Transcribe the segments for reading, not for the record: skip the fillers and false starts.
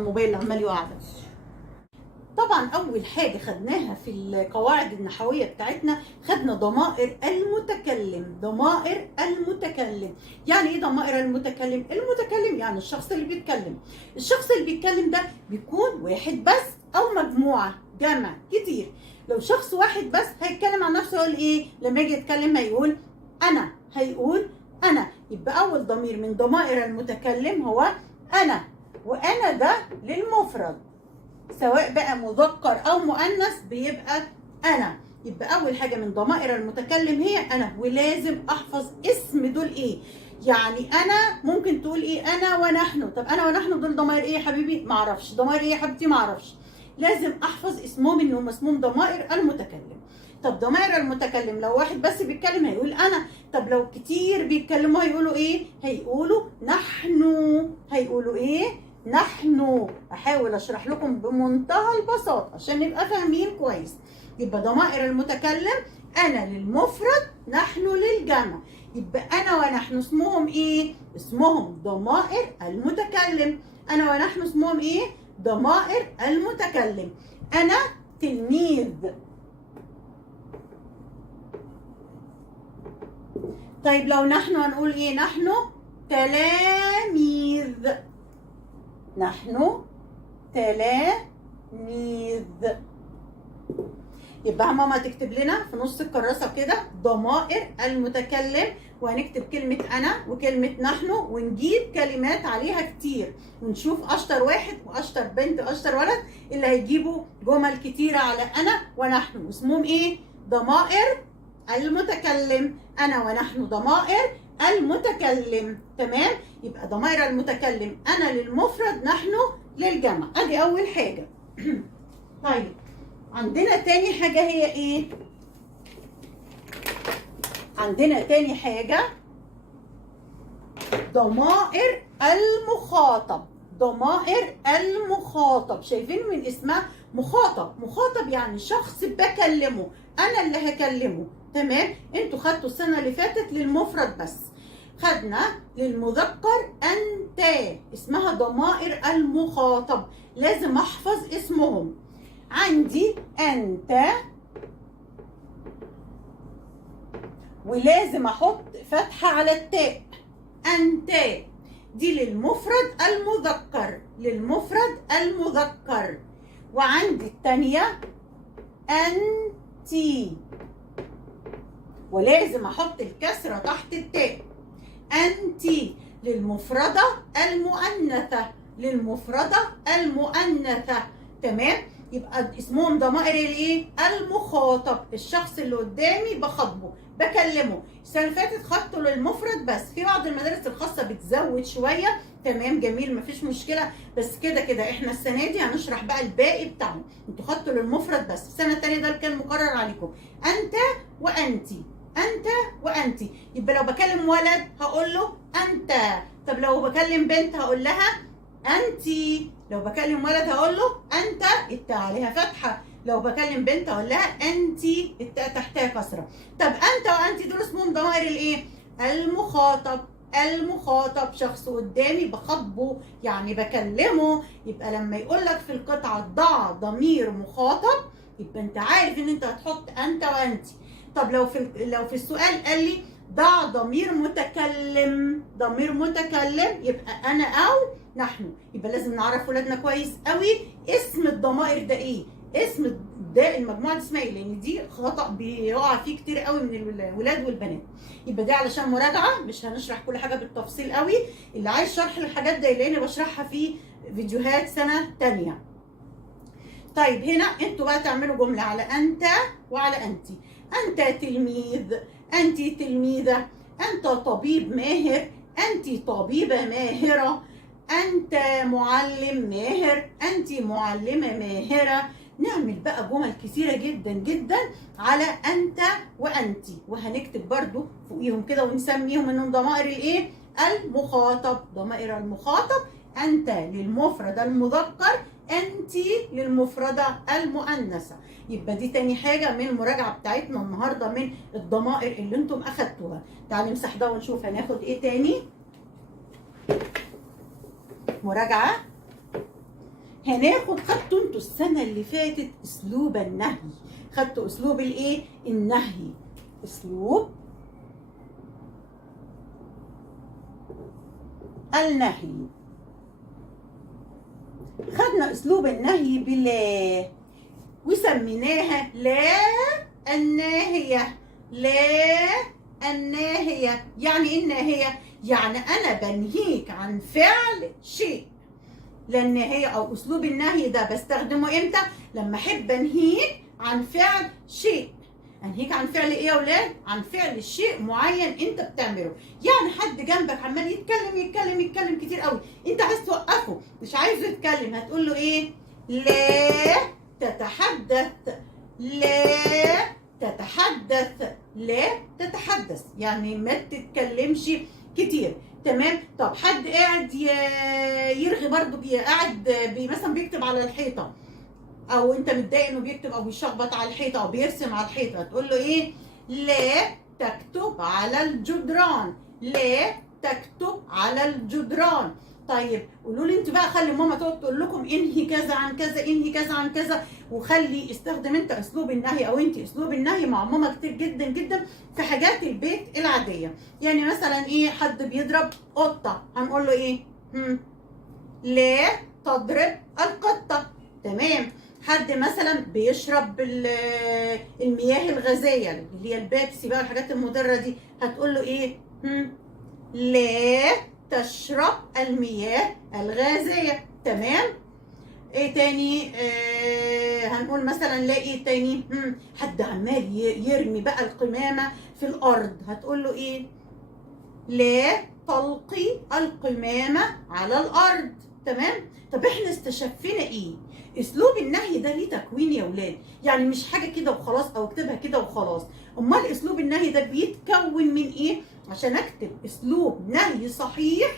الموبايل اللي عمال يقع ده. طبعا اول حاجه خدناها في القواعد النحويه بتاعتنا خدنا ضمائر المتكلم. ضمائر المتكلم يعني ايه ضمائر المتكلم؟ المتكلم يعني الشخص اللي بيتكلم. الشخص اللي بيتكلم ده بيكون واحد بس او مجموعه، جمع كتير. لو شخص واحد بس هيتكلم عن نفسه يقول ايه؟ لما يجي يتكلم هيقول انا، هيقول انا. يبقى اول ضمير من ضمائر المتكلم هو انا، وانا ده للمفرد سواء بقى مذكر او مؤنث بيبقى انا. يبقى اول حاجه من ضمائر المتكلم هي انا، ولازم احفظ اسم دول ايه. يعني انا ممكن تقول ايه؟ انا ونحن. طب انا ونحن دول ضمائر ايه يا حبيبي؟ ما اعرفش. ضمائر ايه يا حبيبتي؟ ما اعرفش. لازم احفظ اسمهم انهم اسمهم ضمائر المتكلم. طب ضمائر المتكلم لو واحد بس بيتكلم هيقول انا. طب لو كتير بيتكلموا هيقولوا ايه؟ هيقولوا نحن. هيقولوا ايه؟ نحن. احاول اشرح لكم بمنتهى البساطه عشان نبقى فاهمين كويس. يبقى ضمائر المتكلم انا للمفرد، نحن للجمع. يبقى انا ونحن اسمهم ايه؟ اسمهم ضمائر المتكلم. انا ونحن اسمهم ايه؟ ضمائر المتكلم. انا تلميذ. طيب لو نحن هنقول ايه؟ نحن تلاميذ. نحن تلاميذ. يبقى ماما تكتب لنا في نص الكراسه كده ضمائر المتكلم، وهنكتب كلمه انا وكلمه نحن، ونجيب كلمات عليها كتير، ونشوف اشطر واحد واشطر بنت واشطر ولد اللي هيجيبوا جمل كتيره على انا ونحن واسمهم ايه؟ ضمائر المتكلم. انا ونحن ضمائر المتكلم. تمام؟ يبقى ضمائر المتكلم انا للمفرد، نحن للجمع. ادي اول حاجه. طيب عندنا تاني حاجه هي ايه؟ عندنا تاني حاجه ضمائر المخاطب. ضمائر المخاطب، شايفين من اسمها مخاطب. مخاطب يعني شخص بكلمه، انا اللي هكلمه. تمام؟ انتوا خدتوا السنه اللي فاتت للمفرد بس، خدنا للمذكر انت، اسمها ضمائر المخاطب. لازم احفظ اسمهم. عندي انت، ولازم احط فتحه على التاء. انت دي للمفرد المذكر، للمفرد المذكر. وعندي الثانيه انتي، ولازم احط الكسره تحت التاء. انتي للمفرده المؤنثه، للمفرده المؤنثه. تمام؟ يبقى اسمهم ضمائر الايه؟ المخاطب. الشخص اللي قدامي بخاطبه، بكلمه. السنه اللي فاتت خدته للمفرد بس، في بعض المدارس الخاصه بتزود شويه. تمام؟ جميل، مفيش مشكله. بس كده كده احنا السنه دي هنشرح بقى الباقي بتاعهم. انتوا خدتوا للمفرد بس، السنه الثانيه ده اللي كان مقرر عليكم انت وانتي. انت وانتي. يبقى لو بكلم ولد هقول له انت. طب لو بكلم بنت هقول لها انتي. لو بكلم ولد هقول له انت، التاء عليها فتحه. لو بكلم بنت هقول لها انتي، التاء تحتها كسره. طب انت وانتي دول اسمهم ضمائر الايه؟ المخاطب. المخاطب شخص قدامي بخاطبه، يعني بكلمه. يبقى لما يقول لك في القطعه ضع ضمير مخاطب، يبقى انت عارف ان انت هتحط انت وانتي. طب لو في السؤال قال لي ضع ضمير متكلم، ضمير متكلم، يبقى انا او نحن. يبقى لازم نعرف ولادنا كويس قوي اسم الضمائر ده ايه، اسم ده المجموعه دي اسمها ايه، لان دي خطا بيقع فيه كتير قوي من الولاد والبنات. يبقى دي علشان مراجعه، مش هنشرح كل حاجه بالتفصيل قوي. اللي عايز شرح الحاجات دي لاني بشرحها في فيديوهات سنه تانية. طيب هنا انتوا بقى تعملوا جمله على انت وعلى انتي. انت تلميذ، انت تلميذه، انت طبيب ماهر، انت طبيبه ماهره، انت معلم ماهر، انت معلمه ماهره. نعمل بقى جمل كثيره جدا جدا على انت وانتي، وهنكتب برضو فوقيهم كده ونسميهم انهم ضمائر الايه؟ المخاطب. ضمائر المخاطب انت للمفرد المذكر، انتي للمفردة المؤنثة. يبقى دي تاني حاجة من المراجعة بتاعتنا النهاردة من الضمائر اللي انتم اخدتوها. تعالوا نمسح ده ونشوف هناخد ايه تاني. مراجعة. خدتوا انتوا السنة اللي فاتت اسلوب النهي، خدتوا اسلوب الايه؟ النهي، اسلوب النهي. خدنا اسلوب النهي بلا وسميناها لا الناهية. لا الناهية يعني ايه الناهية؟ يعني انا بنهيك عن فعل شيء. لا الناهية او اسلوب النهي ده بستخدمه امتى؟ لما احب انهيك عن فعل شيء. انهيك عن فعل ايه يا اولاد؟ عن فعل شيء معين انت بتعمله. يعني حد جنبك عمال يتكلم كتير قوي، انت عايز توقفه، مش عايزه يتكلم، هتقول له ايه؟ لا تتحدث. لا تتحدث. لا تتحدث يعني ما تتكلمش كتير. تمام؟ طب حد قاعد يرغي برضو، قاعد مثلا بيكتب على الحيطه، او انت متضايق انه بيكتب او بيشخبط على الحيطه او بيرسم على الحيطه، تقول له ايه؟ لا تكتب على الجدران. لا تكتب على الجدران. طيب قولوا لي انت بقى، خلي ماما تقعد تقول لكم انهي كذا عن كذا، انهي كذا عن كذا، وخلي استخدم انت اسلوب النهي او انت اسلوب النهي مع ماما كتير جدا جدا في حاجات البيت العاديه. يعني مثلا ايه؟ حد بيضرب قطه، هنقول له ايه؟ لا تضرب القطه. تمام؟ حد مثلا بيشرب المياه الغازيه اللي هي البيبسي بقى، الحاجات المضره دي، هتقول له ايه؟ لا تشرب المياه الغازيه. تمام؟ ايه تاني؟ هنقول مثلا لا ايه تاني؟ حد عمال يرمي بقى القمامه في الارض، هتقول له ايه؟ لا تلقي القمامه على الارض. تمام؟ طب احنا استشفينا ايه؟ اسلوب النهي ده ليه تكوين يا ولاد، يعني مش حاجه كده وخلاص او اكتبها كده وخلاص. امال اسلوب النهي ده بيتكون من ايه؟ عشان اكتب اسلوب نهي صحيح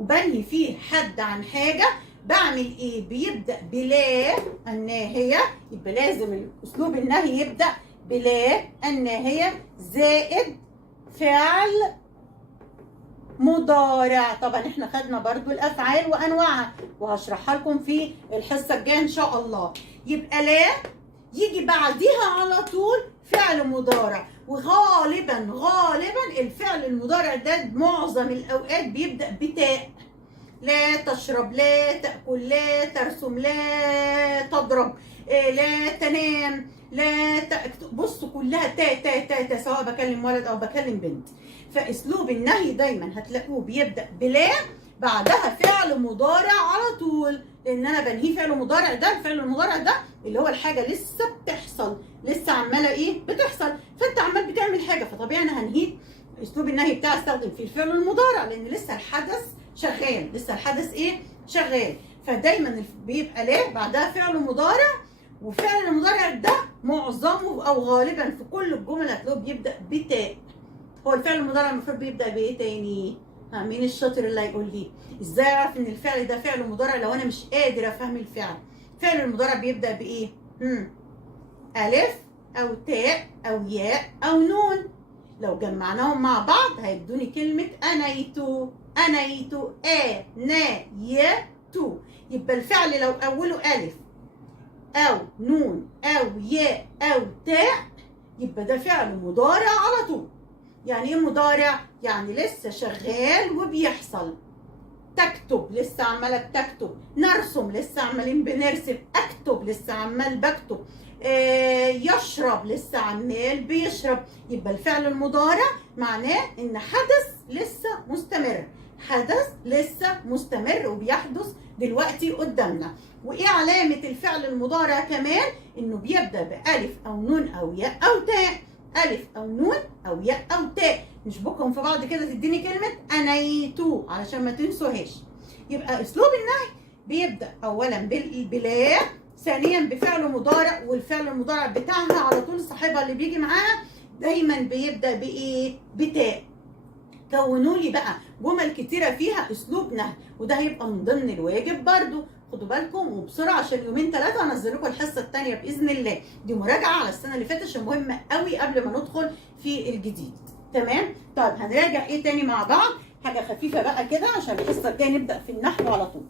وبنهي فيه حد عن حاجه، بعمل ايه؟ بيبدا بلا الناهيه، يبقى لازم اسلوب النهي يبدا بلا الناهيه زائد فعل مضارع. طبعا احنا خدنا برضو الافعال وانواعها وهشرحها لكم في الحصه الجايه ان شاء الله. يبقى لا يجي بعديها على طول فعل مضارع، وغالبا الفعل المضارع ده معظم الاوقات بيبدا بتاء. لا تشرب، لا تاكل، لا ترسم، لا تضرب، لا تنام، لا بصوا كلها تا سواء بكلم ولد او بكلم بنت. فاسلوب النهي دايما هتلاقوه بيبدا بلا بعدها فعل مضارع على طول، لان انا بنهي فعل مضارع ده. الفعل المضارع ده اللي هو الحاجه لسه بتحصل، لسه عماله ايه؟ بتحصل، فانت عمال بتعمل حاجه، فطبيعي انا هنهيك. اسلوب النهي بتاعي استخدم فيه الفعل المضارع لان لسه الحدث شغال، لسه الحدث ايه؟ شغال. فدايما بيبقى لا بعدها فعل مضارع، وفعل المضارع ده معظمه او غالبا في كل الجمل هتلاقوه بيبدا بتاء. هو الفعل المضارع المفروض بيبدا بايه تاني؟ مين الشاطر اللي هيقول لي ازاي اعرف ان الفعل ده فعل مضارع لو انا مش قادر افهم الفعل؟ فعل المضارع بيبدا بايه؟ الف او تاء او ياء او نون. لو جمعناهم مع بعض هيدوني كلمه انيت. انيت، انايت. يبقى الفعل لو اوله الف او نون او ياء او تاء يبقى ده فعل مضارع على طول. يعني ايه مضارع؟ يعني لسه شغال وبيحصل. تكتب، لسه عماله بتكتب. نرسم، لسه عمالين بنرسم. اكتب، لسه عمال بكتب. يشرب، لسه عمال بيشرب. يبقى الفعل المضارع معناه ان حدث لسه مستمر، حدث لسه مستمر وبيحدث دلوقتي قدامنا. وايه علامه الفعل المضارع كمان؟ انه بيبدا بالف او نون او ياء او تاء. الف او نون او ياء او تاء، نشبكهم في بعض كده تديني كلمه انيتو علشان ما تنسوهاش. يبقى اسلوب النهي بيبدا اولا بلا، ثانيا بفعل مضارع، والفعل المضارع بتاعنا على طول صاحبها اللي بيجي معانا دايما بيبدا بايه؟ بتاء. كونوا لي بقى جمل كتيره فيها اسلوب نهي، وده هيبقى من ضمن الواجب برضو. خدوا بالكم وبسرعه عشان يومين ثلاثه هنزل لكم الحصه الثانيه باذن الله. دي مراجعه على السنه اللي فاتت عشان مهمه قوي قبل ما ندخل في الجديد. تمام؟ طيب هنراجع ايه تاني مع بعض؟ حاجه خفيفه بقى كده عشان الحصه الجايه نبدا في النحو على طول.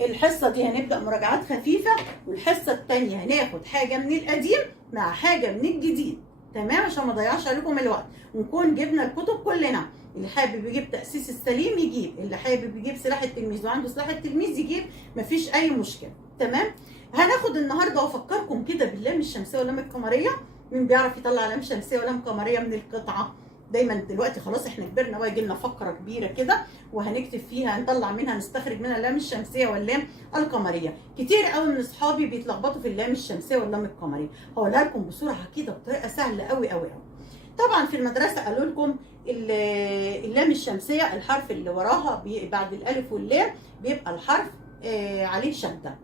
الحصه دي هنبدا مراجعات خفيفه، والحصه الثانيه هناخد حاجه من القديم مع حاجه من الجديد، تمام؟ عشان ما اضيعش عليكم الوقت، ونكون جبنا الكتب كلنا. اللي حابب يجيب تأسيس السليم يجيب، اللي حابب يجيب سلاح التلميذ وعنده سلاح التلميذ يجيب، مفيش اي مشكله، تمام؟ هناخد النهارده وافكركم كده باللام الشمسيه واللام القمريه. مين بيعرف يطلع لام شمسيه ولام قمريه من القطعه؟ دايما دلوقتي خلاص احنا كبرنا بقى، يجي لنا فقره كبيره كده وهنكتب فيها، هنطلع منها نستخرج منها اللام الشمسيه واللام القمريه. كتير قوي من اصحابي بيتلخبطوا في اللام الشمسيه واللام القمريه. هقولها لكم بسرعه كده بطريقه سهله قوي قوي قوي. طبعا في المدرسه قالوا لكم اللام الشمسيه الحرف اللي وراها بعد الالف واللام بيبقى الحرف عليه شده،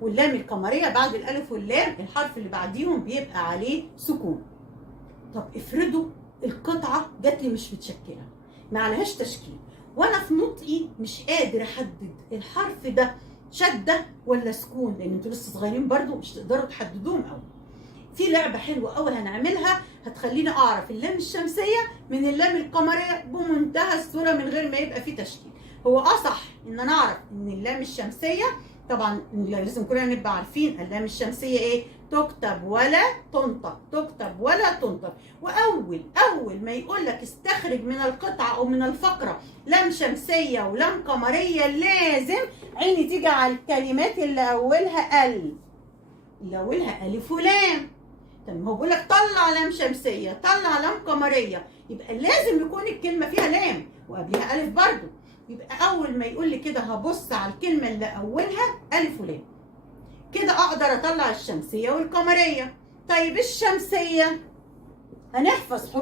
واللام القمريه بعد الالف واللام الحرف اللي بعديهم بيبقى عليه سكون. طب افرضوا القطعه جات لي مش متشكله، ما عليهاش تشكيل، وانا في نطقي مش قادر احدد الحرف ده شده ولا سكون، لان انتوا لسه صغيرين برضو مش تقدروا تحددوهم قوي. في لعبه حلوه قوي هنعملها هتخليني اعرف اللام الشمسيه من اللام القمريه بمنتهى السهوله من غير ما يبقى في تشكيل. هو صح ان انا اعرف ان اللام الشمسيه طبعا لازم كلنا نبقى عارفين اللام الشمسيه ايه؟ تكتب ولا تنطق، تكتب ولا تنطق. واول ما يقول لك استخرج من القطعه او من الفقره لام شمسيه ولام قمريه، لازم عيني تيجي على الكلمات اللي اولها اللي اولها الف ولام. تمام؟ هو بيقول لك طلع لام شمسيه، طلع لام قمريه، يبقى لازم يكون الكلمه فيها لام وقبلها الف برضو. يبقى اول ما يقول لي كده هبص على الكلمه اللي اولها الف ولام، كده اقدر اطلع الشمسيه والقمريه. طيب الشمسيه هنحفظ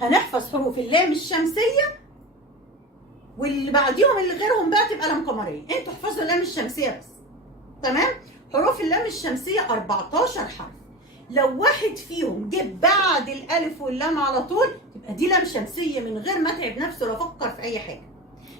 هنحفظ حروف اللام الشمسيه، واللي بعديهم اللي غيرهم بقى تبقى لام قمريه. انتوا احفظوا اللام الشمسيه بس، تمام؟ حروف اللام الشمسيه 14 حرف، لو واحد فيهم جه بعد الالف واللام على طول تبقى دي لام شمسيه من غير ما اتعب نفسي ولا افكر في اي حاجه.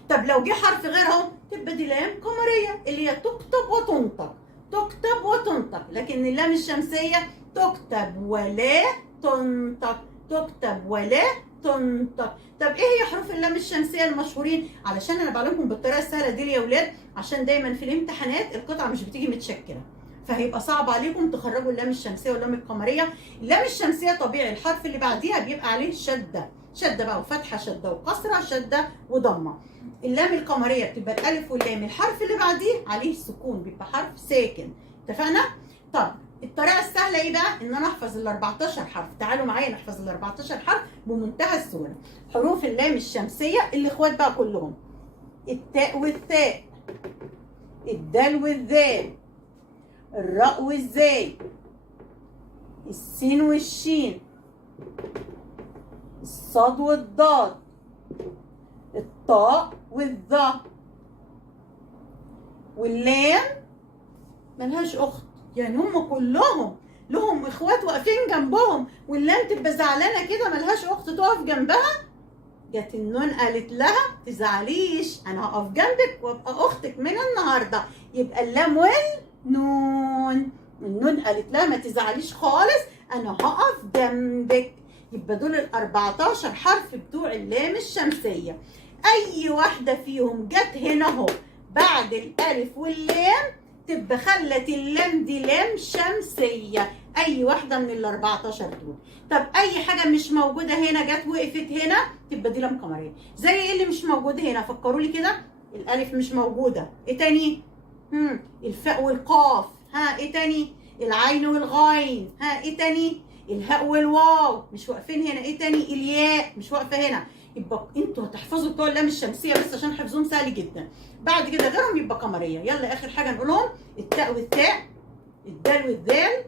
طب لو جه حرف غيرهم تبقى دي لام قمريه اللي هي تكتب وتنطق، تكتب وتنطق. لكن اللام الشمسيه تكتب ولا تنطق، تكتب ولا تنطق. طب ايه هي حروف اللام الشمسيه المشهورين؟ علشان انا بعلمكم بالطريقه السهله دي يا اولاد، عشان دايما في الامتحانات القطعه مش بتيجي متشكله، فهيبقى صعب عليكم تخرجوا اللام الشمسيه واللام القمريه. اللام الشمسيه طبيعي الحرف اللي بعديها بيبقى عليه شده، شده بقى وفتحه، شده وكسره، شده وضمه. اللام القمريه بتبقى الالف واللام الحرف اللي بعديه عليه سكون، بيبقى حرف ساكن، اتفقنا؟ طب الطريقه السهله ايه بقى؟ ان انا احفظ ال 14 حرف. تعالوا معايا نحفظ ال 14 حرف بمنتهى السهوله. حروف اللام الشمسيه الاخوات بقى كلهم: التاء والثاء، الدال والذال، الراء والزاي، السين والشين، الصاد والضاد، الطاء والظاء، واللام ملهاش اخت، يعني هم كلهم لهم اخوات واقفين جنبهم، واللام تبقى زعلانه كده ملهاش اخت تقف جنبها. جت النون قالت لها تزعليش، انا هقف جنبك وابقى اختك من النهارده. يبقى اللام والنون، النون قالت لها ما تزعليش خالص انا هقف جنبك. يبقى دول ال 14 حرف بتوع اللام الشمسيه. اي واحده فيهم جت هنا اهو بعد الالف واللام تبقى خلت اللام دي لام شمسيه، اي واحده من ال 14 دول. طب اي حاجه مش موجوده هنا جت وقفت هنا تبقى دي لام قمريه. زي ايه اللي مش موجود هنا؟ فكروا لي كده. الالف مش موجوده، ايه تاني؟ الفاء والقاف، ها ايه تاني؟ العين والغين، ها ايه تاني؟ الهاء والواو مش واقفين هنا، ايه تاني؟ الياء مش واقفه هنا. يبقى انتوا هتحفظوا بتوع اللام الشمسيه بس عشان حفظهم سهل جدا، بعد كده غيرهم يبقى قمريه. يلا اخر حاجه نقولهم: التاء والثاء، الدال والذال،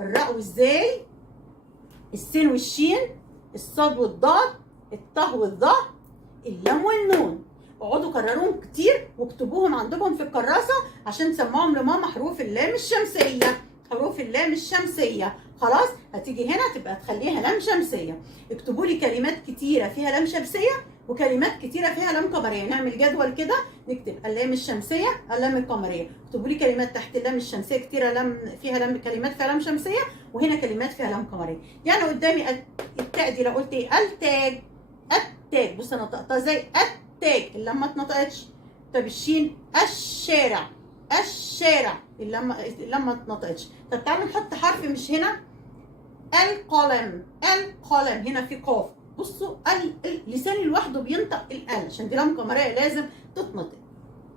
الراء والزاي، السين والشين، الصاد والضاد، الطاء والظاء، اللام والنون. اقعدوا كرروهم كتير واكتبوهم عندكم في الكراسه عشان تسمعهم لماما حروف اللام الشمسيه، حروف اللام الشمسيه. خلاص هتيجي هنا تبقى تخليها لام شمسيه. اكتبوا لي كلمات كتيره فيها لام شمسيه وكلمات كتيره فيها لام قمريه. نعمل جدول كده نكتب اللام الشمسيه، اللام القمريه. اكتبوا لي كلمات تحت اللام الشمسيه كتيره فيها لام، كلمات فيها لام شمسيه، وهنا كلمات فيها لام قمريه. يعني قدامي التاء دي لو قلت ايه؟ التاج، التاج. بص انا نطقتها ازاي؟ التاج، اللام ما اتنطقتش. طب الشين الشارع، الشارع، اللام اتنطقتش. طب تعالوا نحط حرف مش هنا، القلم، القلم، هنا في قاف. بصوا لساني لوحده بينطق ال عشان دي لام قمريه لازم تتنطق.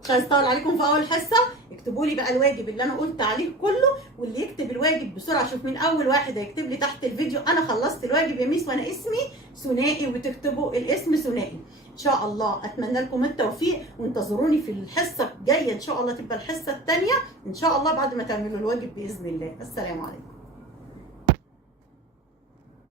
مش عايز اطول عليكم في اول حصه. اكتبوا لي بقى الواجب اللي انا قلت عليه كله، واللي يكتب الواجب بسرعه. شوف من اول واحد هيكتب لي تحت الفيديو انا خلصت الواجب يا ميس وانا اسمي ثنائي، وتكتبوا الاسم ثنائي ان شاء الله. اتمنى لكم التوفيق، وانتظروني في الحصه الجايه ان شاء الله، تبقى الحصه الثانيه ان شاء الله بعد ما تعملوا الواجب باذن الله. السلام عليكم.